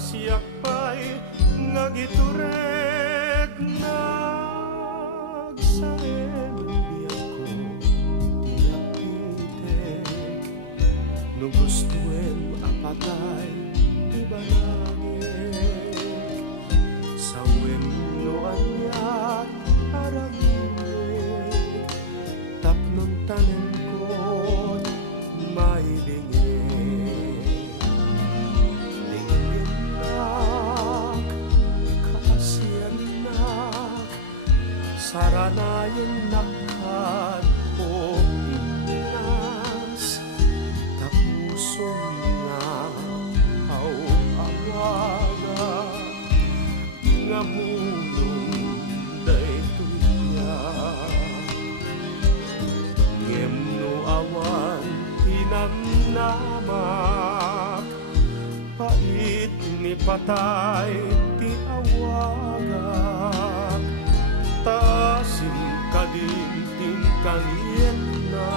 siyak pa'y nga gitureg nagsaem biyang ko tiyak itek no gustuem apatay ibanagin sawem no anyat aragimik tapnon tanem ko may lingin lingin kaasiyan saranayan nakad o inas tapusong nga awaga nga mulong daytoya ngem no awan tinamnamak pait ni patay ti awagak tasim kadintin kaliet na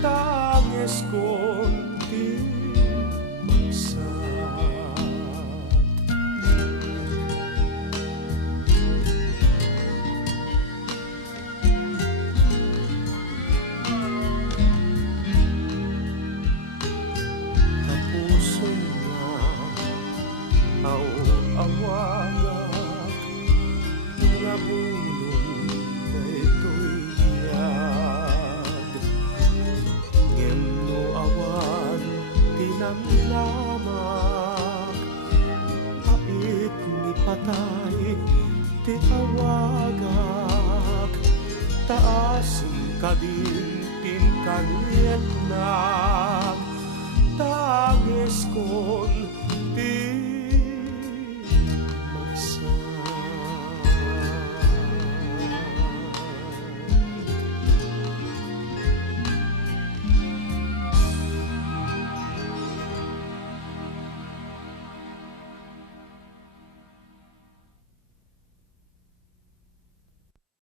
tanges konti magsat tapusong nga awagak nga bulong daytoy yag ngem no awan tinamnamak pait ni patay ti awagak taasim kadintin kanietnak tanges kon ti